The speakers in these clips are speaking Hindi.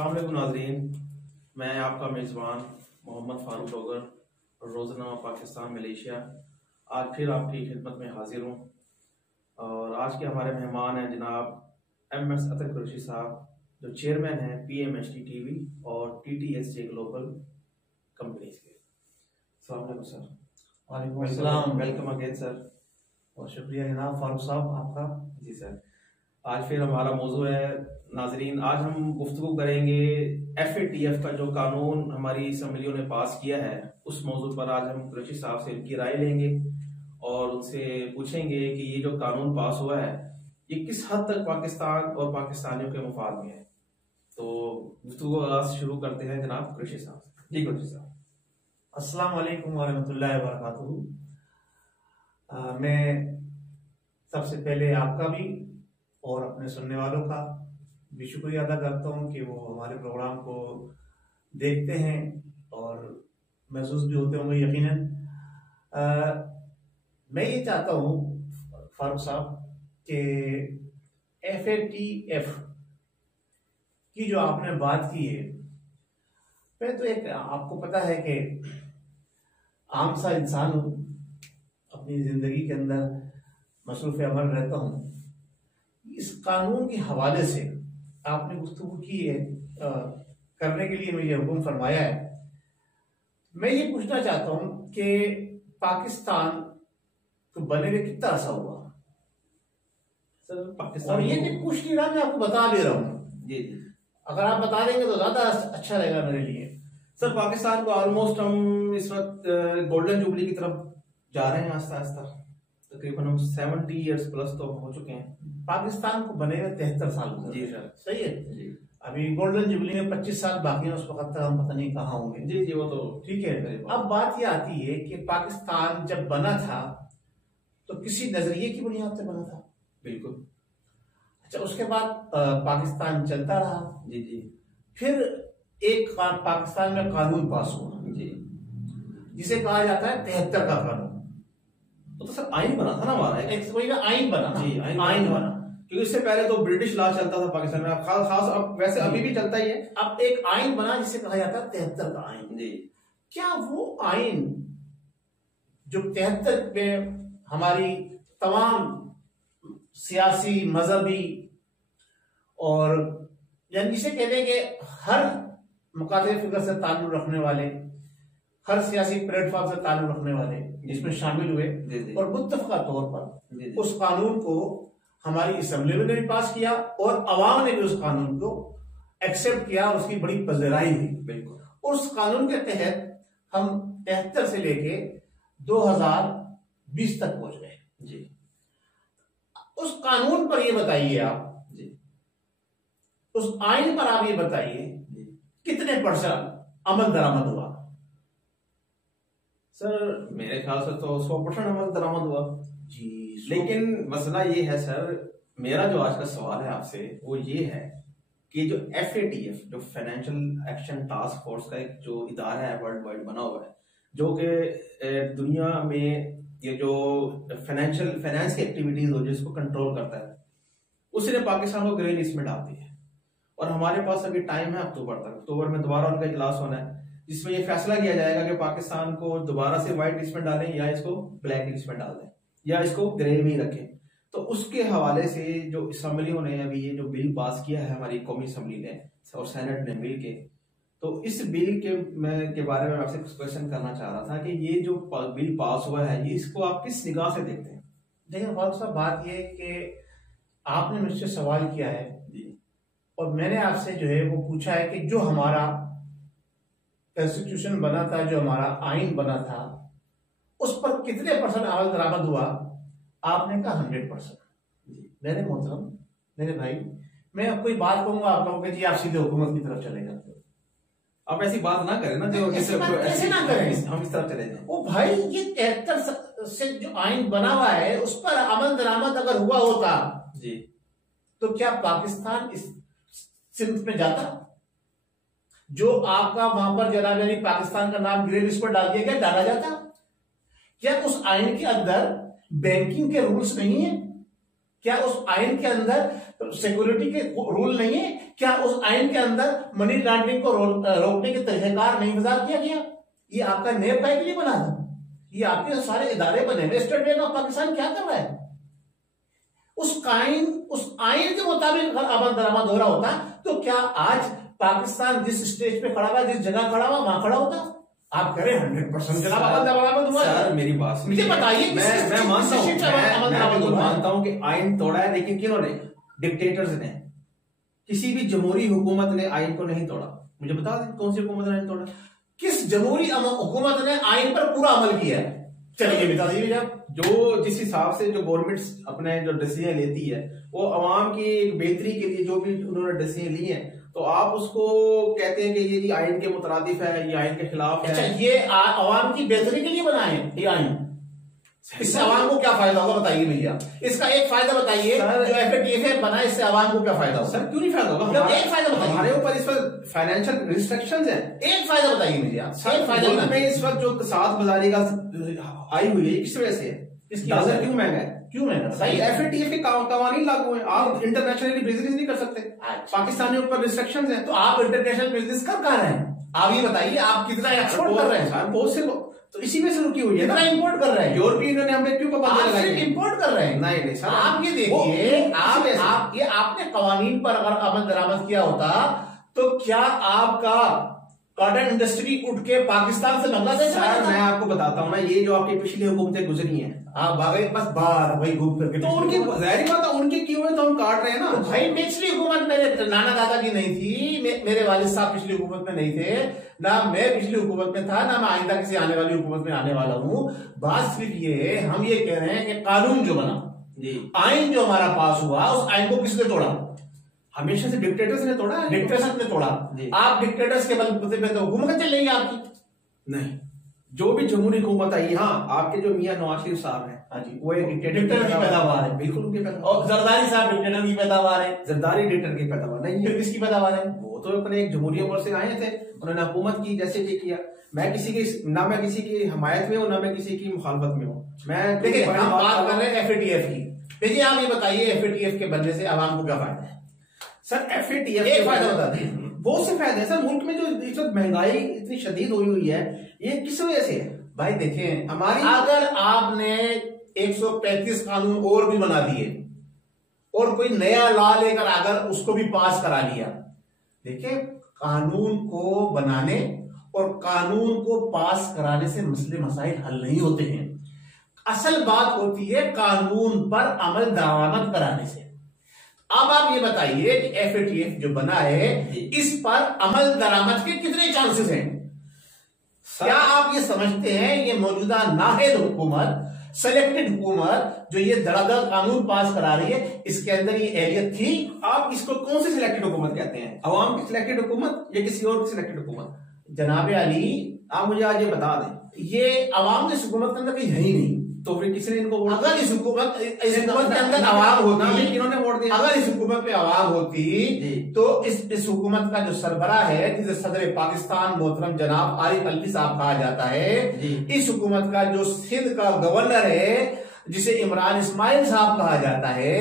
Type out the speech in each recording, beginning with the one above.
अस्सलाम वालेकुम नाज़रीन, मैं आपका मेज़बान मोहम्मद फ़ारूक डोगर, रोज़नामा पाकिस्तान मलेशिया आज फिर आपकी खिदमत में हाजिर हूँ। और आज के हमारे मेहमान हैं जनाब MS अतर कुरैशी साहब, जो चेयरमैन हैं PMHT TV और TTSJ ग्लोबल कंपनीज के। अस्सलाम वालेकुम सर। वालेकुम अस्सलाम। Welcome again sir. बहुत शुक्रिया जनाब फारूक साहब आपका। जी सर, आज फिर हमारा मौजू है नाजरीन, आज हम गुफ्तगू करेंगे FATF का जो कानून हमारी असम्बलियों ने पास किया है, उस मौजू पर आज हम कुरैशी साहब से इनकी राय लेंगे और उनसे पूछेंगे कि ये जो कानून पास हुआ है ये किस हद तक पाकिस्तान और पाकिस्तानियों के मुफाद में है। तो गुफ्तगू आगाज शुरू करते हैं जनाब कुरैशी साहब से। जी कुरैशी साहब। अस्सलाम वालेकुम वरहमतुल्लाहि वबरकातुहू। मैं सबसे पहले आपका भी और अपने सुनने वालों का भी शुक्रिया अदा करता हूँ कि वो हमारे प्रोग्राम को देखते हैं और महसूस भी होते होंगे यकीनन। मैं ये चाहता हूँ फारूक साहब कि FATF की जो आपने बात की है, मैं तो एक आपको पता है कि आम सा इंसान हूँ, अपनी जिंदगी के अंदर मसरूफ अमल रहता हूँ। इस कानून के हवाले से आपने गुफ्तगू की है, करने के लिए मुझे हुक्म फरमाया है। मैं ये पूछना चाहता हूँ कि पाकिस्तान तो बने हुए कितना अरसा हुआ सर? पाकिस्तान और ये मैं पूछ नहीं रहा, मैं आपको बता दे रहा हूँ। जी जी, अगर आप बता देंगे तो ज्यादा अच्छा रहेगा मेरे लिए। सर पाकिस्तान को ऑलमोस्ट हम इस वक्त गोल्डन जुबली की तरफ जा रहे हैं आस्ता आस्ता। तकरीबन हम 70 इयर्स प्लस तो हो चुके हैं। पाकिस्तान को बने हुए 73 साल गुजर जी गए। सर। सही है जी अभी गोल्डन जुबली में 25 साल बाकी है, उस वक्त तक हम पता नहीं कहाँ होंगे। जी जी, वो तो ठीक है। अब बात ये आती है कि पाकिस्तान जब बना था तो किसी नजरिए की बुनियाद पे बना था। बिल्कुल। अच्छा, उसके बाद पाकिस्तान चलता रहा। जी जी फिर एक पाकिस्तान में कानून पास हुआ जी, जिसे कहा जाता है 73 का कानून। तो सर आइन बना था ना हमारा एक वही ना आइन बना ना? जी, आइन बना। क्योंकि इससे पहले तो ब्रिटिश लॉ चलता था पाकिस्तान में, खास खास अब वैसे अभी भी चलता ही है। अब एक आइन बना जिसे कहा जाता है 73 का आइन। जी, क्या वो आइन जो 73 में हमारी तमाम सियासी, मजहबी और यानी जिसे कहते हैं कि हर मुकातिल फिक्र से ताल्लुक रखने वाले, हर सियासी प्लेटफॉर्म से ताल्लुक रखने वाले इसमें शामिल हुए जी, और मुत्तफका तौर पर जी, उस कानून को हमारी असेंबली ने भी पास किया और अवाम ने भी उस कानून को एक्सेप्ट किया और उसकी बड़ी पजराई हुई। बिल्कुल। उस कानून के तहत हम 73 से लेके 2020 तक पहुंच गए। जी उस कानून पर ये बताइए आप, जी उस आइन पर आप ये बताइए जी, कितने % अमल दरामद हुआ? सर मेरे ख्याल से तो 100% अमल दरामद हुआ जी। लेकिन मसला ये है सर, मेरा जो आज का सवाल है आपसे वो ये है कि जो FATF जो फाइनेंशियल एक्शन टास्क फोर्स का एक जो इदारा है वर्ल्ड वाइड बना हुआ है, जो कि दुनिया में ये जो फाइनेंस की एक्टिविटीज हो जिसको कंट्रोल करता है, उसने पाकिस्तान को ग्रे लिस्ट में डाल दिया है। और हमारे पास अभी टाइम है अक्टूबर तक। अक्टूबर में दोबारा उनका इजलास होना है जिसमें ये फैसला किया जाएगा कि पाकिस्तान को दोबारा से व्हाइट लिस्ट में डालें या इसको ब्लैक लिस्ट में डाल दें या इसको ग्रे में ही रखें। तो उसके हवाले से जो असम्बलियों ने अभी ये जो बिल पास किया है हमारी कौमी असम्बली ने और सेनेट ने मिल के, तो इस बिल के बारे में आपसे कुछ क्वेश्चन करना चाह रहा था कि ये जो बिल पास हुआ है ये इसको आप किस निगाह से देखते हैं? देखिए फारूक साहब, बात ये कि आपने मुझसे सवाल किया है जी और मैंने आपसे जो है वो पूछा है कि जो हमारा कॉन्स्टिट्यूशन बना था, जो हमारा आइन बना था, उस पर कितने % अमल दरामद हुआ? आपने कहा 100%। मेरे मोहतरम, मेरे भाई, मैं अब कोई बात कहूंगा आप कहोगे जी आप सीधे हुकूमत की तरफ चले जाते हो। आप ऐसी बात ना करें ना, जो ऐसे ना करें, हम इस तरफ चले जाएं। ओ भाई, ये 73 से जो आइन बना हुआ है उस पर अमल दरामद अगर हुआ होता जी, तो क्या पाकिस्तान इस सिंध में जाता? जो आपका वहां पर जनाब अली पाकिस्तान का नाम ग्रे लिस्ट पर डाल दिया गया, डाला जाता? क्या उस आइन के अंदर बैंकिंग के रूल्स नहीं है? क्या उस आइन के अंदर सिक्योरिटी के रूल नहीं है? क्या उस आइन के अंदर मनी लॉन्ड्रिंग को रोकने के तरीकेकार नहीं वजह किया गया? ये आपका नेब का के लिए बना था, ये आपके सारे इदारे बने हुए। स्टेट बैंक ऑफ पाकिस्तान क्या कर रहा है? उस आइन के मुताबिक अगर आमद दरामद हो रहा होता तो क्या आज पाकिस्तान जिस स्टेज पे खड़ा हुआ, जिस जगह खड़ा हुआ, वहां खड़ा होता? आप करें 100% जनाब आमद दरामद हुआ। सर मेरी बात मुझे बताइए। मैं मानता हूं कि आइन तोड़ा है, लेकिन किन्होंने? डिक्टेटर्स ने। किसी भी जमहूरी हुकूमत ने आइन को नहीं तोड़ा। मुझे बता दें कौन सी हुकूमत ने आइन तोड़ा? किस जमहूरी हुकूमत ने आइन पर पूरा अमल किया है? चलिए बता दीजिए आप। जो जिस हिसाब से जो गवर्नमेंट अपने जो डिसीजन लेती है वो अवाम की एक बेहतरी के लिए जो भी उन्होंने डिसीजन लिए हैं, तो आप उसको कहते हैं कि ये आइन के मुतरादिफ है, ये आइन के खिलाफ है। अच्छा, ये अवाम की बेहतरी के लिए बनाए ये आइन, इससे अवाम को क्या फायदा होगा बताइए भैया? इसका एक फायदा बताइए। जो एफएटीएफ बना इससे अवाम को क्या फायदा होगा? सर क्यों नहीं फायदा होगा? एक फायदा बताइए। हमारे ऊपर इस वक्त फाइनेंशियल रिस्ट्रिक्शंस हैं। एक फायदा बताइए मुझे आप। एक फायदा में इस वक्त जो तसाद बाजारी का आई हुई है किस वजह से है? इसकी डॉलर क्यों महंगा है? क्यों महंगा? सही, एफएटीएफ के कवानीन लागू है। आप इंटरनेशनली बिजनेस नहीं कर सकते। पाकिस्तानियों पर रिस्ट्रिक्शंस हैं। तो आप इंटरनेशनल बिजनेस कर रहे हैं? आप ये बताइए आप कितना एक्सपोर्ट कर रहे हैं? बहुत से तो इसी में से रुकी हुई है ना। कितना इंपोर्ट कर रहे हैं? यूरोपियन यूनियन हमें क्यों पाबंदी लगाई? इंपोर्ट कर रहे हैं। नहीं सर, आप ये देखिए, आप ये आपने कवानीन पर अगर आमद दरामद किया होता तो क्या आपका कॉटन इंडस्ट्री उठ के पाकिस्तान से बांग्लादेश? सर मैं आपको बताता हूँ ना, ये जो आपकी पिछली हुकूमतें गुजरी हैं, आप भागे बस बाहर वही घूम करके। तो उनकी जाहिर बात है, उनकी क्यों है तो हम काट रहे हैं ना। तो भाई पिछली हुकूमत मेरे नाना दादा की नहीं थी, मेरे वालिद साहब पिछली हुकूमत में नहीं थे, ना मैं पिछली हुकूमत में था, ना मैं आइंदा किसी आने वाली हुकूमत में आने वाला हूँ। बात सिर्फ ये है, हम ये कह रहे हैं कि कानून जो बना, आइन जो हमारा पास हुआ, उस आइन को किसने तोड़ा? हमेशा से डिक्टेटर्स ने तोड़ा। डिक्टेटर्स ने तोड़ा। आप डिक्टेटर्स के बलबूते पे तो हुकूमत चल रही है आपकी। नहीं, जो भी जमहूरी हुकूमत आई, हाँ आपके जो मियां नवाज शरीफ साहब हैं, हाँ जी, वो एक डिक्टेटर की पैदावार है। बिल्कुल उनकी पैदावार। और जरदारी साहब डिक्टेटर की पैदावार है। जरदारी डिक्टेटर की पैदावार नहीं है। किसकी पैदावार है? वो तो अपने एक जमहूरी उम्र से आए थे, उन्होंने हुकूमत की जैसे ये किया। मैं किसी की ना मैं किसी की हमायत में हूँ, ना मैं किसी की मुखालफत में हूँ। मैं देखिए हम बात कर रहे हैं एफएटीएफ की। देखिए आप ये बताइए एफएटीएफ के बनने से आवाम को क्या फायदा है? सर एफएटीएफ एक फायदा बता दीजिए। बहुत से फायदे हैं सर। मुल्क में जो इस वक्त महंगाई इतनी शदीद हुई है, ये किस वजह से है? भाई देखें, हमारी अगर आपने 135 कानून और भी बना दिए और कोई नया लॉ लेकर अगर उसको भी पास करा लिया, देखिए कानून को बनाने और कानून को पास कराने से मसले मसाइल हल नहीं होते हैं। असल बात होती है कानून पर अमल दरामद कराने से। अब आप ये बताइए कि एफएटीएफ जो बना है, इस पर अमल दरामद के कितने चांसेस हैं? क्या आप ये समझते हैं ये मौजूदा नाहेद हुकूमत, सेलेक्टेड हुकूमत जो ये धड़ाधड़ कानून पास करा रही है, इसके अंदर ये एहलियत थी? आप इसको कौन सी सिलेक्टेड हुकूमत कहते हैं? अवाम की सिलेक्टेड हुकूमत या किसी और की सिलेक्टेड हुकूमत? जनाब अली, आप मुझे आज ये बता दें, ये अवाम इस हुकूमत के अंदर कहीं है ही नहीं। तो फिर किसने इनको वोट? अगर इस हुकूमत के अंदर आवाम होती, किन्होंने वोट दिया? अगर इस हुकूमत में आवाम होती तो इस हुकूमत का जो सरबराह है, जिसे सदर पाकिस्तान मोहतरम जनाब आरिफ अलवी साहब कहा जाता है, इस हुकूमत का जो सिंध का गवर्नर है जिसे इमरान इस्माइल साहब कहा जाता है,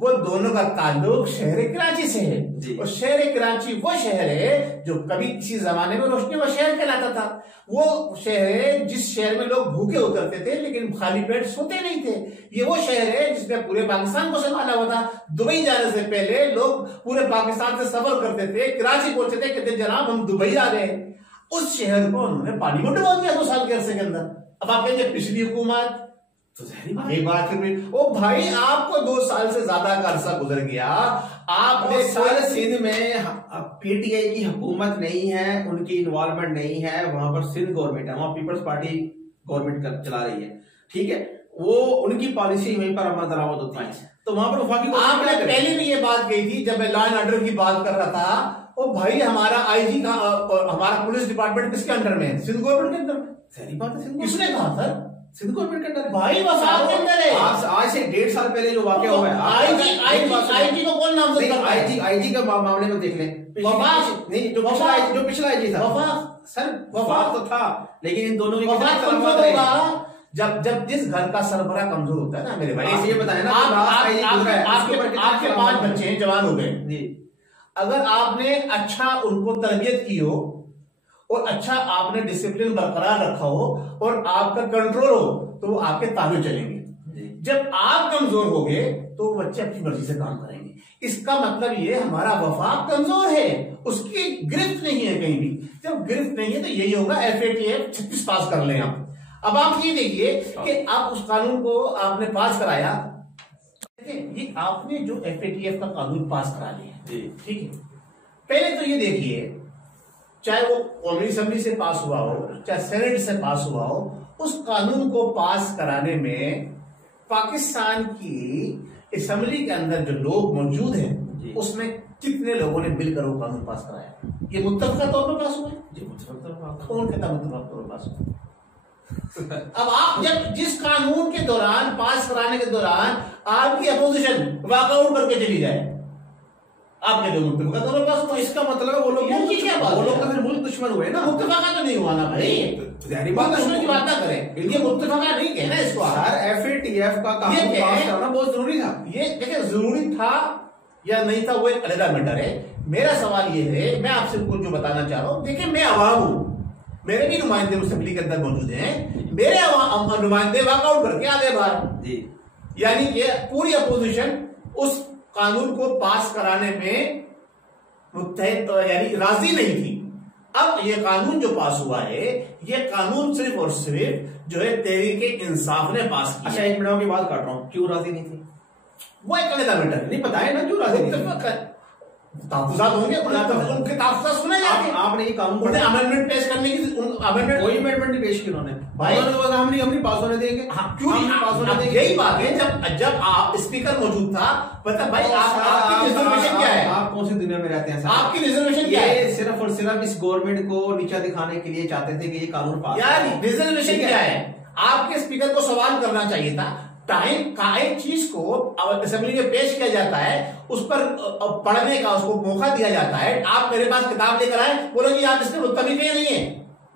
वो दोनों का ताल्लुक शहर कराची से है। और शहर कराची वो शहर है जो कभी किसी जमाने में रोशनी व शहर कहलाता था। वो शहर है जिस शहर में लोग भूखे उतरते थे लेकिन खाली पेट सोते नहीं थे। ये वो शहर है जिसमें पूरे पाकिस्तान को संभाला हुआ था। दुबई जाने से पहले लोग पूरे पाकिस्तान से सफर करते थे, कराची पहुंचते थे, कहते जनाब हम दुबई आ गए। उस शहर को उन्होंने पानी में डुबा दिया 2 साल के अरसे के अंदर। अब आप कहेंगे पिछली हुकूमत, तो एक बात फिर ओ भाई आपको 2 साल से ज्यादा का अरसा गुजर गया, आपने सारे सिंध में पीटीआई की हुकूमत नहीं है, उनकी इन्वॉल्वमेंट नहीं है, वहां पर सिंध गवर्नमेंट है, वहां पीपल्स पार्टी गवर्नमेंट चला रही है, ठीक है, वो उनकी पॉलिसी वहीं पर अमल दरामद होती है। तो वहां पर वफाकी आपने पहले भी ये बात कही थी जब मैं लॉ एंड ऑर्डर की बात कर रहा था, ओ भाई हमारा आईजी का हमारा पुलिस डिपार्टमेंट किसके अंडर में है? सिंध गवर्नमेंट के अंदर। सही बात है। किसने कहा सर? सिंध गवर्नमेंट के अंदर भाई वफाक के अंदर है। आज से 1.5 साल पहले जो वाकया हुआ है, आईजी को कौन नाम से करता है? आईजी का मामले में देख लें। वफाक नहीं, जो पिछला आईजी था। वफाक सर वफाक तो था, लेकिन इन दोनों की वफाक कब होगा? जब जब जिस घर का सरबरा कमजोर होता है ना मेरे भाई, आप ये बताएं ना, आपके 5 बच्चे हैं, जवान हो गए, अगर आपने अच्छा उनको तरबियत की हो और अच्छा आपने डिसिप्लिन बरकरार रखा हो और आपका कंट्रोल हो, तो वो आपके ताबे चलेंगे। जब आप कमजोर हो गए तो वो बच्चे अपनी मर्जी से काम करेंगे। इसका मतलब ये हमारा वफाक कमजोर है, उसकी गिरफ्त नहीं है कहीं भी। जब गिरफ्त नहीं है तो यही होगा FATF 36 पास कर लें आप। अब आप ये देखिए कि आप उस कानून को आपने पास कराया, ये आपने जो FATF का कानून पास करा लिया, ठीक है। पहले तो ये देखिए, चाहे वो कौमी असेंबली से पास हुआ हो, चाहे सेनेट से पास हुआ हो, उस कानून को पास कराने में पाकिस्तान की असेंबली के अंदर जो लोग मौजूद हैं उसमें कितने लोगों ने मिलकर वो कानून पास कराया? ये मुत्तफ़क़ा तौर पर पास हुआ है जी, मुत्तफ़क़ा। कौन कहता मुत्तफ़क़ा तौर पर पास हुआ? अब आप जब जिस कानून के दौरान पास कराने के दौरान आपकी अपोजिशन वॉकआउट करके चली जाए, आप कहते हो मुत्तफ़क़ा तौर पर पास हुआ, इसका मतलब है वो लोग तो फिर मुल्क दुश्मन हुए ना। मुत्तफ़क़ा तो नहीं हुआ ना भाई, दुश्मन की बात ना करें, ये मुत्तफ़क़ा नहीं कहना इसको। FATF का कानून पास करना बहुत जरूरी था। ये देखिए जरूरी था या नहीं था वो एक अलग मैटर है। मेरा सवाल ये है, मैं आपसे कुछ जो बताना चाह रहा हूं, देखिए मैं अवाम हूं, मेरे भी नुमाइंदे असेंबली के अंदर मौजूद हैं, मेरे नुमाइंदे वॉकआउट करके आ गए बाहर, यानी कि पूरी अपोजिशन उस कानून को पास कराने में मुत्तहिद यानी राजी नहीं थी। अब ये कानून जो पास हुआ है, ये कानून सिर्फ और सिर्फ जो है तहरीक-ए-इंसाफ ने पास किया। अच्छा, एक मिनट की बात काट रहा हूँ, क्यों राजी नहीं थी? वो एक अलग मैटर नहीं, बताए ना क्यों राजी नहीं। ताफुजात होंगे, उनके ताफुजात सुने जाएंगे। आपने ये कानून उन्हें अमेंडमेंट पेश करने की अमेंडमेंट, कोई अमेंडमेंट नहीं पेश की उन्होंने भाई, हम नहीं पास होने देंगे। हाँ, क्यों नहीं पास होने देंगे? यही बात है, जब आप स्पीकर मौजूद था, बता भाई आपकी रिजर्वेशन क्या है? आप कौन सी दुनिया में रहते हैं? आपकी रिजर्वेशन क्या है? सिर्फ और सिर्फ इस गवर्नमेंट को नीचा दिखाने के लिए चाहते थे कि ये कानून पास। यार रिजर्वेशन क्या है? आपके स्पीकर को सवाल करना चाहिए था। टाइम का एक चीज को असेंबली में पेश किया जाता है, उस पर पढ़ने का उसको मौका दिया जाता है। आप मेरे पास किताब लेकर आए, बोलो जी आप इसमें मुत्तफिक है नहीं है,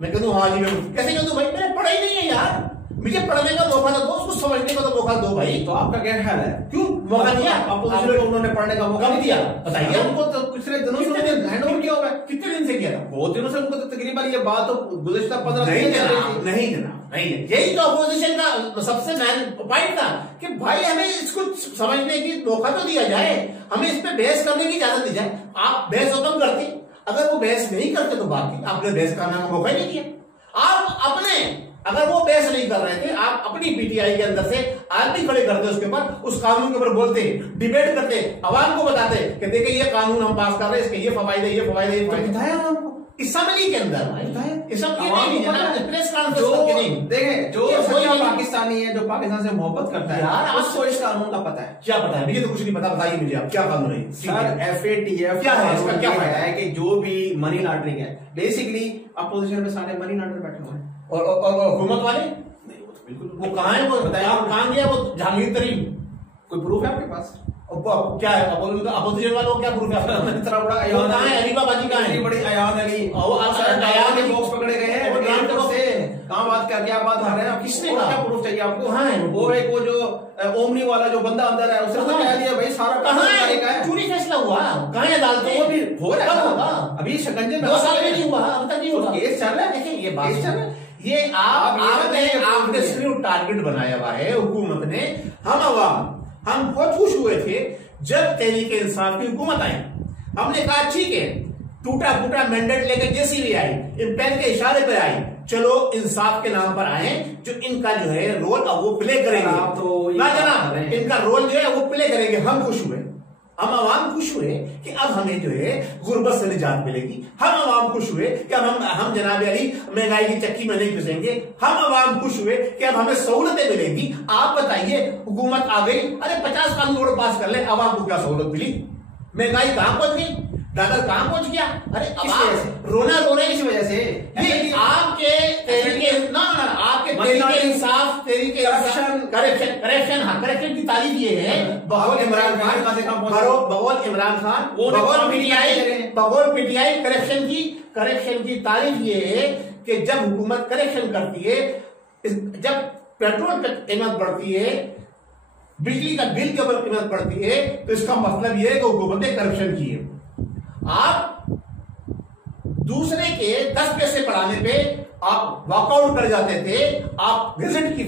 मैं कहूँ हाँ जी, मैं कैसे कह दूं भाई, मैंने पढ़ा ही नहीं है यार, मुझे पढ़ने का मौका तो दो, उसको समझने का तो मौका दो भाई। तो आपका क्या ख्याल है, क्यों मौका दिया? अपोजिशन को उन्होंने पढ़ने का मौका कब दिया बताइए? उनको तो पिछले दिनों से हैंडओवर किया हुआ है। कितने दिन से किया था? बहुत दिनों से उनको तो तकरीबन ये बात तो गुज़िश्ता 15 नहीं जनाब, यही तो अपोजिशन का सबसे मेन पॉइंट था कि भाई हमें इसको समझने की मौका तो दिया जाए, हमें इस पे बहस करने की इजाजत दी जाए। आप बहस खत्म करते, अगर वो बहस नहीं करते तो बाकी आपने बहस करने का मौका ही नहीं दिया। आप अपने, अगर वो बहस नहीं कर रहे थे, आप अपनी PTI के अंदर से आदमी खड़े करते, उसके ऊपर उस कानून के ऊपर बोलते, डिबेट करते, अवाम को बताते कि देखिए ये कानून हम पास कर रहे हैं, इसके ये फवायद है, ये फवायद है, ये बताया आपको असेंबली के अंदर प्रेस कॉन्फ्रेंस। देखें जो पाकिस्तानी है, जो पाकिस्तान से मोहब्बत करता है यार, उसको इस कानून का पता है। क्या पता है? मुझे तो कुछ नहीं पता, बताइए मुझे आप क्या कानून है सर? FATF क्या है, इसका क्या है कि जो भी मनी लॉन्ड्रिंग है, बेसिकली अपोजिशन में सारे मनी लॉन्डर बैठे हुए हैं और हुकूमत वाले नहीं, वो तो बिल्कुल वो कहाँ है? वो बताया कहाँ गया वो जहांगीर तरीन? कोई प्रूफ है आपके पास? क्या है अपोजिशन वालों को क्या प्रूफ है? इतना बड़ा अयान कहाँ है? अली बाबा जी कहाँ है? बड़ी अयान अली अयान के बॉक्स पकड़े गए हैं से, कहाँ बात कर, क्या बात कर रहे हैं? किसने क्या प्रूफ चाहिए आपको? कहाँ है वो एक वो जो ओमनी वाला जो बंदा अंदर है, उसने तो कह दिया भाई सारा कहाँ है? चोरी फैसला हुआ, कहाँ है अदालत? वो भी हो रहा होगा अभी शिकंजे में, 2 साल में नहीं हुआ, अब तक नहीं हुआ, केस चल रहा है। देखिए ये बात चल रहा है, ये आपने सिर्फ टारगेट बनाया हुआ है हुकूमत ने। हम बहुत खुश हुए थे जब तहरीक-ए-इंसाफ की हुकूमत आई। हमने कहा ठीक है, टूटा फूटा मैंडेट लेकर जैसी भी आई, इम्पैक्ट के इशारे पर आई, चलो इंसाफ के नाम पर आए, जो इनका जो है रोल अब वो प्ले करेंगे। तो ना जनाब, इनका रोल जो है वो प्ले करेंगे। हम खुश हुए, हम आवाम खुश हुए कि अब हमें जो है गुर्बत से निजात मिलेगी। हम आवाम खुश हुए कि अब हम जनाब अली महंगाई की चक्की में नहीं घुसेंगे। हम आवाम खुश हुए कि अब हमें सहूलतें मिलेंगी। आप बताइए, हुकूमत आ गई, अरे 50 कानून पास कर ले, आवाम को क्या सहूलत मिली? महंगाई कहां पहुंच गई, डॉलर कहां पहुंच गया? अरे रोना रो रहे, किस वजह से? ये आपके करेक्शन की तारीफ ये है, बगौल इमरान खान, बगौल PTI करेक्शन की तारीफ ये है कि जब हुकूमत करेक्शन करती है, जब पेट्रोल पे कीमत बढ़ती है, बिजली का बिल के ऊपर कीमत बढ़ती है, तो इसका मतलब यह है कि हुकूमत ने करप्शन की है। आप दूसरे के 10 पैसे बढ़ाने पे आप वॉकआउट कर जाते थे, आप गजट की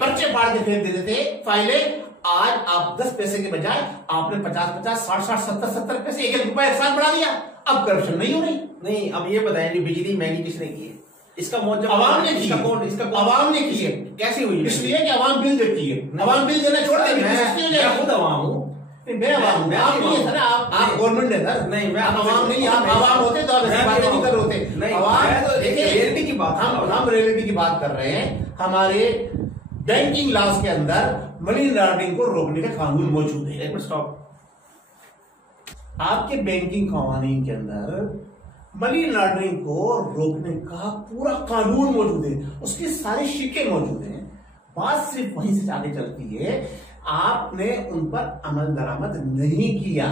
पर्चे फाड़ के फेंक देते थे फाइलें। आज आप 10 पैसे के बजाय आपने 50-50, 60-60, 70-70 पैसे, 1-1 रुपया एक साथ बढ़ा दिया। अब करप्शन नहीं हो रही। नहीं, अब ये बताएं कि बिजली महंगी किसने की है? इसका मौजूद अवाम ने की, अवाम ने की है। कैसे हुई? इसलिए कि अवाम बिल देती है, अवाम बिल देना छोड़ देगी। मैं खुद अवाम हूँ, मैं अवाम, आप नहीं है सर, आप गवर्नमेंट है सर। नहीं, मैं अवाम नहीं, आप अवाम होते तो आप ऐसी बातें नहीं कर रहे होते। रियलिटी की बात, हम रियलिटी की बात कर रहे हैं। हमारे बैंकिंग लॉज के अंदर मनी लॉन्ड्रिंग को रोकने का कानून मौजूद है। एक मिनट स्टॉप। आपके बैंकिंग कानून के अंदर मनी लॉन्ड्रिंग को रोकने का पूरा कानून मौजूद है, उसकी सारी शिकें मौजूद हैं। बात सिर्फ वहीं से आगे चलती है, आपने उन पर अमल दरामद नहीं किया।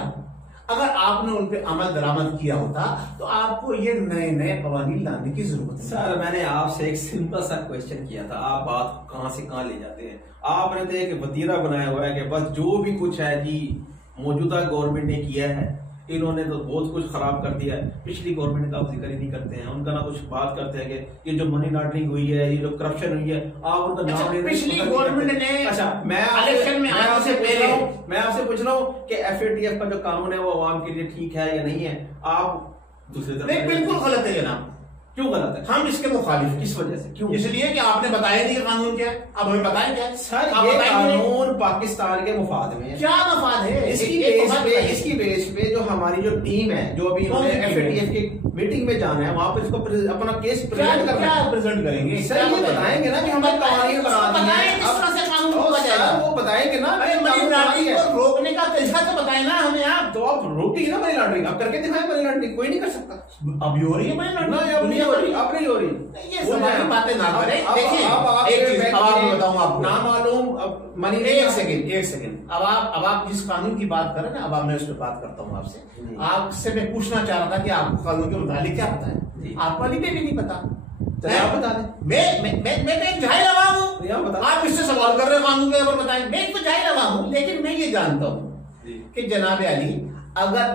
अगर आपने उन पर अमल दरामद किया होता तो आपको ये नए नए कवानीन लाने की जरूरत है। सर, मैंने आपसे एक सिंपल सा क्वेश्चन किया था, आप बात कहां से कहां ले जाते हैं। आपने तो एक वतीरा बनाया हुआ है कि बस जो भी कुछ है जी मौजूदा गवर्नमेंट ने किया है, इन्होंने तो बहुत कुछ खराब कर दिया है। पिछली गवर्नमेंट का आप जिक्र ही नहीं करते हैं, उनका ना कुछ बात करते हैं कि ये जो मनी लॉन्ड्रिंग हुई है, ये जो करप्शन हुई है, आप उनका नाम नहीं। पिछली गवर्नमेंट ने, अच्छा, मैं आपसे पूछ रहा हूँ कि FATF का जो कानून है वो आवाम के लिए ठीक है या नहीं है? आप दूसरे तरफ नहीं, बिल्कुल गलत है जनाब। क्यों गलत है? हम इसके मुखालिफ। किस वजह से? क्यों? इसलिए कि आपने बताया नहीं कानून क्या है। अब हमें बताएं क्या है सर? ये कानून पाकिस्तान के मुफाद में है। क्या मफाद है? इसकी बेस पे जो हमारी जो टीम है, जो अभी इन्होंने FATF की मीटिंग में जाना है, वहां पर इसको अपना केस प्रेजेंट करना है। प्रेजेंट करेंगे सर, ये बताएंगे ना कि हमारे कानून बना वो बताएंगे ना। मनी लॉन्ड्रिंग को रोकने का तरीका तो बताए ना हमें आप। तो आप रोकी ना मनी लॉन्ड्रिंग, आप करके दिखाएं मनी लॉन्ड्रिंग। कोई नहीं कर सकता। अभी हो रही है मनी लॉन्ड्रिंग, अब नहीं हो रही। ये सारी बातें ना करें। देखिए, एक चीज बताऊं आपको, ना मालूम मनी। एक सेकंड। अब आप जिस कानून की बात कर रहे हैं ना, अब मैं उस पर बात करता हूँ आपसे। आपसे मैं पूछना चाह रहा था कि आपको कानून के मुताबिक क्या पता है? आपको अली पे भी नहीं पता। आप बता दें। मैं एक जाहिल अवाम हूँ। आप इससे सवाल कर रहे हो कानून के ऊपर, बताएं। मैं एक तो जाहिल अवाम हूँ, लेकिन मैं ये जानता हूँ कि जनाब अली, अगर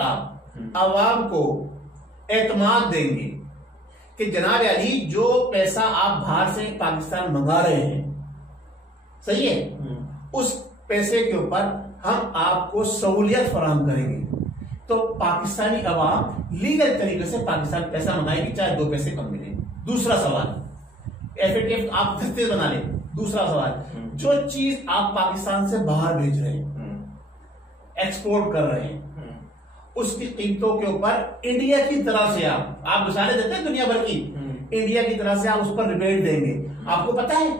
आप अवाम को एतमाद देंगे कि जनाब अली जो पैसा आप बाहर से पाकिस्तान मंगा रहे हैं, सही है, उस पैसे के ऊपर हम आपको सहूलियत फराहम करेंगे, तो पाकिस्तानी अवाम लीगल तरीके से पाकिस्तान पैसा मंगाएगी, चाहे 2 पैसे कम मिले। दूसरा सवाल, FATF आप दस्ते बना लें। दूसरा सवाल, जो चीज आप पाकिस्तान से बाहर भेज रहे हैं, एक्सपोर्ट कर रहे हैं, उसकी कीमतों के ऊपर इंडिया की तरह से आप मिसालें देते हैं दुनिया भर की, इंडिया की तरह से आप उस पर रिबेट देंगे। आपको पता है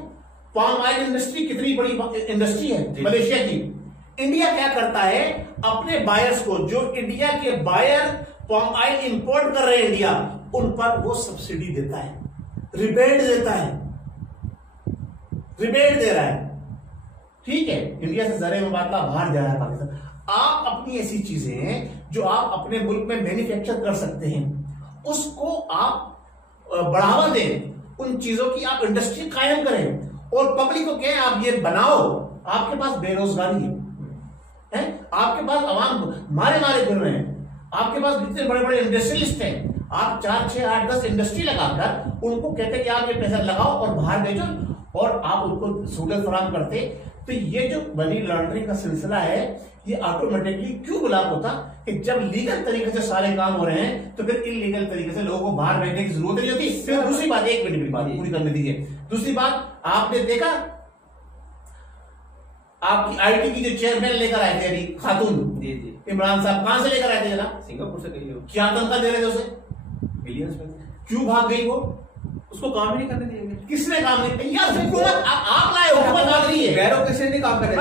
पाम ऑयल इंडस्ट्री कितनी बड़ी इंडस्ट्री है मलेशिया की। इंडिया क्या करता है, अपने बायर्स को, जो इंडिया के बायर पाम ऑयल इंपोर्ट कर रहे हैं इंडिया, उन पर वो सब्सिडी देता है, रिबेट देता है, रिबेट दे रहा है। ठीक है, इंडिया से ज़रे मुबादला बाहर जा रहा है पाकिस्तान। आप अपनी ऐसी चीजें जो आप अपने मुल्क में मैन्युफैक्चर कर सकते हैं, उसको आप बढ़ावा दें, उन चीजों की आप इंडस्ट्री कायम करें और पब्लिक को कहें आप ये बनाओ। आपके पास बेरोजगारी है, आपके पास अवाम मारे फिर रहे हैं, आपके पास इतने बड़े बड़े इंडस्ट्रियलिस्ट हैं, आप 4, 6, 8, 10 इंडस्ट्री लगाकर उनको कहते कि आप ये पैसा लगाओ और बाहर भेजो, और आप उनको सहूलत फराहम करते, तो ये जो मनी लॉन्ड्रिंग का सिलसिला है ये ऑटोमेटिकली क्यों ब्लॉक होता कि जब लीगल तरीके से सारे काम हो रहे हैं, तो फिर इलीगल तरीके से लोगों को बाहर भेजने की जरूरत नहीं होती। फिर दूसरी बात, 1 मिनट की बात पूरी करने दीजिए। दूसरी बात, आपने देखा आपकी IT की जो चेयरमैन लेकर आए थे अभी खातून, इमरान साहब, कहां से लेकर आए थे जनाब? सिंगापुर से गई हो। क्या तनख्वाह दे रहे थे उसे? मिलियंस में। क्यों भाग गई वो? उसको काम ही नहीं करने दिया। किसने काम नहीं किया? हुकूमत आप लाए, हुकूमत भाग रही है। गैरों किसी ने काम करे?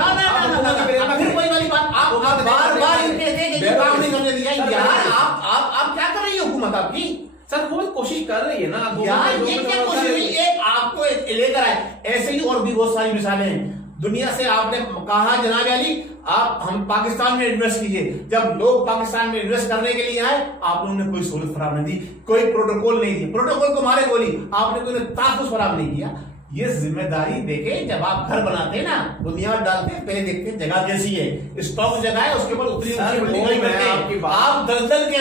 फिर वही वाली बात, आप बार-बार ये कहते हैं कि काम नहीं करने दिया। यार आप क्या कर रही है हुकूमत आपकी? सर हुकूमत कोशिश कर रही है ना यार, ये क्या कोशिश हुई? एक आपको लेकर आए, ऐसे ही और भी बहुत सारी मिसालें हैं दुनिया से। आपने कहा जनाब अली आप हम पाकिस्तान में इन्वेस्ट कीजिए। जब लोग पाकिस्तान में इन्वेस्ट करने के लिए आए, आप लोगों ने कोई सहूलत फराहम नहीं दी, कोई प्रोटोकॉल नहीं दी, प्रोटोकॉल को मारे गोली, आपने कोई तहफ़्फ़ुज़ फराहम नहीं किया। ये जिम्मेदारी देखे, जब आप घर बनाते हैं ना, बुनियाद डालते हैं, पहले देखते हैं जगह कैसी है, स्टॉक जगह है, उसके ऊपर उतनी ऊंची करते हैं। आप दलदल के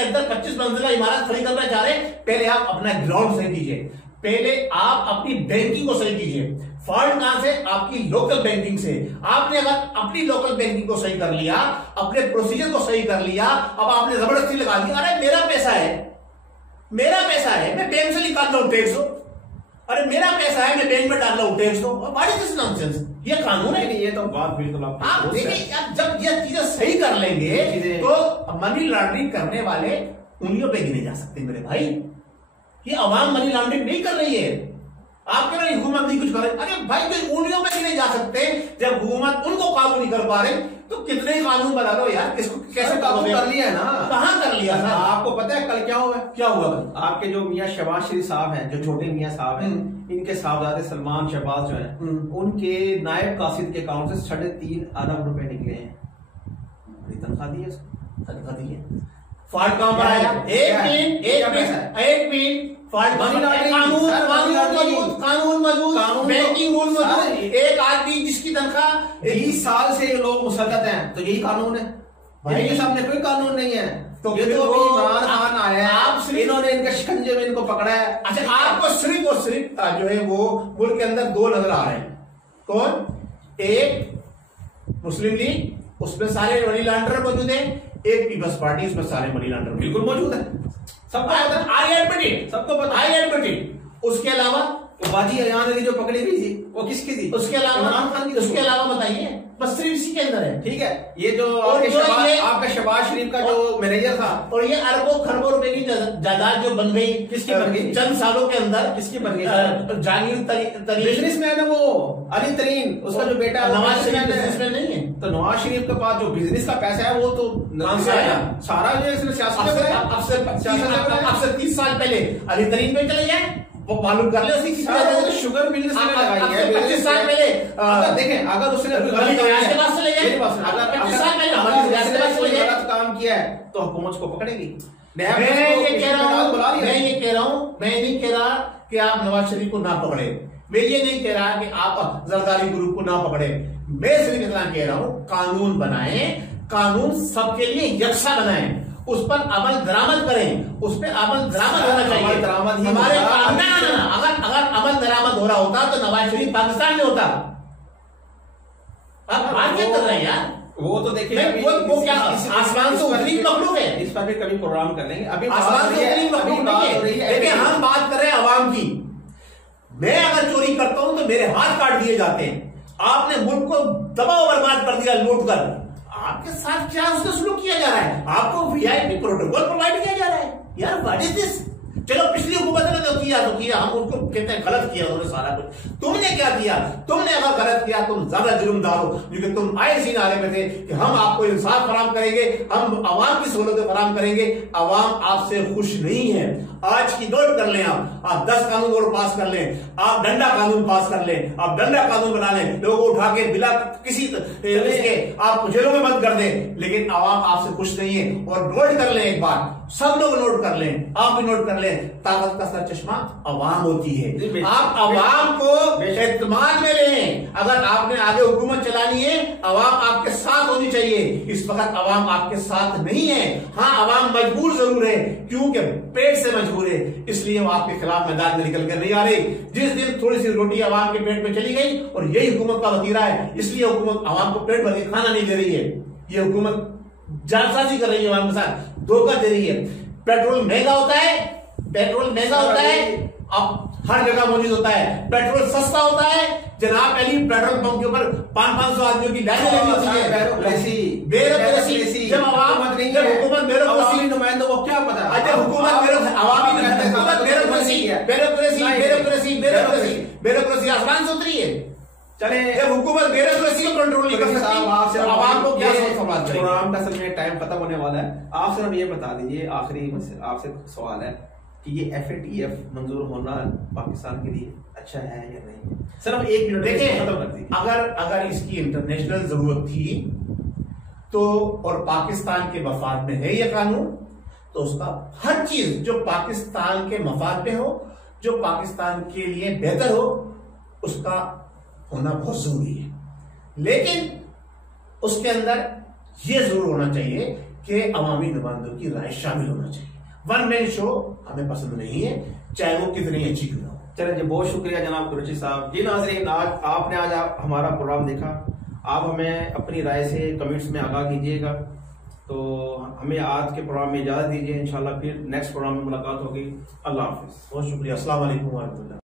अंदर 25 मंजिला इमारत खड़ी करना चाह रहे हैं, पहले आप अपना ग्राउंड सही कीजिए, पहले आप अपनी बैंकिंग को सही कीजिए। फॉल्ट कहां से? आपकी लोकल बैंकिंग से। आपने अगर अपनी लोकल बैंकिंग को सही कर लिया, अपने प्रोसीजर को सही कर लिया, अब आपने जबरदस्ती लगा दी, अरे मेरा पैसा है, मैं बैंक से निकाल रहा हूं टैक्स दो, अरे मेरा पैसा है, मैं बैंक में डाल रहा हूं टैक्स दो, व्हाट इज दिस नॉनसेंस? ये कानून है? ये तो बात बिल्कुल आप देखिए, जब ये चीजें सही कर लेंगे तो मनी लॉन्ड्रिंग करने वाले उंगलियों पे गिने जा सकते हैं मेरे भाई। ये अवाम मनी लॉन्ड्रिंग नहीं कर रही है। आप कह रहे हैं हुकूमत नहीं कुछ कर रही, अरे भाई कोई उंगलियों पे गिने जा सकते हैं। जब हुकूमत उनको काबू नहीं कर पा रहे तो कितने कानून बना लो यार, किसको कैसे काबू कर लिया है ना? कहां कर लिया था? आपको पता है कल क्या हुआ? क्या हुआ? आपके जो मियां शहबाज शरीफ साहब हैं, जो छोटे मियां साहब हैं, इनके साहबजादे सलमान शहबाज जो हैं, उनके नायब कासिद के अकाउंट से 3.5 अरब रुपए निकले हैं। बड़ी तनख्वाह दी है, तनख्वाह दी है। फॉल्ट कहां पर आया? एक मिनट कानून मौजूद, बैंकिंग रूल मौजूद। एक आदमी जिसकी तनख्वाह 20 साल से लोग मुसल्लत हैं, तो यही कानून है। इनके सामने कोई कानून नहीं है। तो ये तो इमरान खान आया है, आप इन्होंने इनके शिकंजे में इनको पकड़ा है। अच्छा, आपको सिर्फ और सिर्फ जो है वो मुल्क के अंदर 2 नजर आ रहे हैं। कौन? एक मुस्लिम लीग, उसमें सारे मनी लॉन्ड्रर मौजूद है। एक पीपल्स पार्टी, उसमें सारे मनी लॉन्ड्रर बिल्कुल मौजूद है। सबको पता। उसके अलावा तो बाजी अयान अली जो पकड़ी गई थी वो किसकी थी? उसके अलावा बताइए, बस सिर्फ इसी के अंदर है। ठीक है, ये जो आपका शहबाज शरीफ का जो मैनेजर था, और ये अरबों खरबों रुपए की जायदाद जो बन गई, किसकी बन गई? चंद सालों के अंदर किसकी बन गई? जहांगीर बिजनेसमैन है वो, अली तरीन, उसका जो बेटा नवाज शरीफ बिजनेसमैन नहीं है। तो नवाज शरीफ के पास जो बिजनेस का पैसा है वो तो सारा जो इसने सियासत में अब से 30 साल पहले अली तरीन में चले जाए, वो मालूम कर ले उसकी शुगर बिजनेस में लगाई है 25 साल पहले। अगर देखें, अगर उसने के पास चले जाए, अगर 25 साल पहले कोई गलत काम किया है तो हुकूमत को पकड़ेगी। मैं ये कह रहा कि आप नवाज शरीफ को ना पकड़े, मैं ये नहीं कह रहा कि आप जरदारी ग्रुप को ना पकड़े। मैं सिर्फ इतना कह रहा हूं, कानून बनाएं, कानून सबके लिए यकसा बनाएं, उस पर अमल दरामद करें, उस पर अमल दरामद होना चाहिए। हमारे अगर अमल दरामद हो रहा होता तो नवाज शरीफ पाकिस्तान में होता। आप बात क्या कर रहे हैं यार? वो तो देखिए, वो क्या आसमान से उतरी मखलूक है? इस पर भी कभी प्रोग्राम कर लेंगे। अभी आसमान से उतरी मखलूक नहीं है, लेकिन हम बात कर रहे हैं अवाम की। मैं अगर चोरी करता हूं तो मेरे हाथ काट दिए जाते हैं। आपने मुल्क को दबाव बर्बाद कर दिया लूट कर। आपके साथ क्या उसने शुरू किया जा रहा है? आपको वीआईपी प्रोटोकॉल प्रोवाइड किया जा रहा है यार, व्हाट इज दिस? चलो पिछली हुकूमत ने तो किया, हम उनको कहते हैं गलत किया उन्होंने सारा कुछ। तुमने क्या किया? तुमने अगर गलत किया तुम ज्यादा जुर्मदार हो, क्योंकि तुम आए सी नारे में थे कि हम आपको इंसाफ फराम करेंगे, हम आवाम की सहूलतें फराम करेंगे। आवाम आपसे खुश नहीं है। आज की नोट कर लें, आप 10 कानून और पास कर लें, आप डंडा कानून पास कर लें, आप डंडा कानून बना लें, लोगों को उठा के बिला किसी इसके आप जेलों में बंद कर दें, लेकिन आवाम आपसे खुश नहीं है। और नोट कर लें, एक बार सब लोग नोट कर लें, आप भी नोट कर लें, ताकत का सर चश्मा अवाम होती है। आप अवाम को एतमाद में लें। अगर आपने आगे हुकूमत चलानी है, अवाम आपके साथ होनी चाहिए। इस वक्त अवाम आपके साथ नहीं है। हाँ, अवाम मजबूर जरूर है, क्योंकि पेट से मजबूर है, इसलिए वो आपके खिलाफ मैदान में निकल कर नहीं आ रही। जिस दिन थोड़ी सी रोटी अवाम के पेट में चली गई, और यही हुकूमत का वतीरा है, इसलिए हुकूमत अवाम को पेट भर के खाना नहीं दे रही है। ये हुकूमत जालसाजी कर रही है, अवाम के साथ धोखा दे रही है। पेट्रोल महंगा होता है, अब हर जगह मौजूद होता है। पेट्रोल सस्ता होता है जनाब, पहली पेट्रोल पंप के ऊपर 500 आदमियों की लाइनें लगी होती है। बेरोकरेसी, जब हुकूमत बेरोकरेसी नुमाइंदों को क्या पता? अच्छा, हुकूमत बेरोकरेसी आसमान से उतरी है। चले, जब हुकूमत बेरोकरेसी को कंट्रोल नहीं कर सकती, आवाम को क्या समझ? प्रोग्राम का समय टाइम खत्म होने वाला है। आप सिर्फ ये बता दीजिए, आखिरी आपसे सवाल है कि ये FATF मंजूर होना पाकिस्तान के लिए अच्छा है या नहीं? सर हम 1 मिनट देखिए, खत्म कर दीजिए। अगर इसकी इंटरनेशनल जरूरत थी तो, और पाकिस्तान के मफाद में है यह कानून, तो उसका हर चीज जो पाकिस्तान के मफाद में हो, जो पाकिस्तान के लिए बेहतर हो, उसका होना बहुत जरूरी है। लेकिन उसके अंदर यह जरूर होना चाहिए कि अवामी नुमाइंदों की राय शामिल होना चाहिए। वन मैन शो हमें पसंद नहीं है, चाहे वो कितनी अच्छी क्यों ना हो। चलें जी, बहुत शुक्रिया जनाब कुरैशी साहब। जी नाज़रीन, आज हमारा प्रोग्राम देखा। आप हमें अपनी राय से कमेंट्स में आगाह कीजिएगा। तो हमें आज के प्रोग्राम में इजाजत दीजिए, इंशाल्लाह फिर नेक्स्ट प्रोग्राम में मुलाकात होगी। अल्लाह हाफिज। बहुत शुक्रिया। अस्सलाम वालेकुम व रहमतुल्लाह।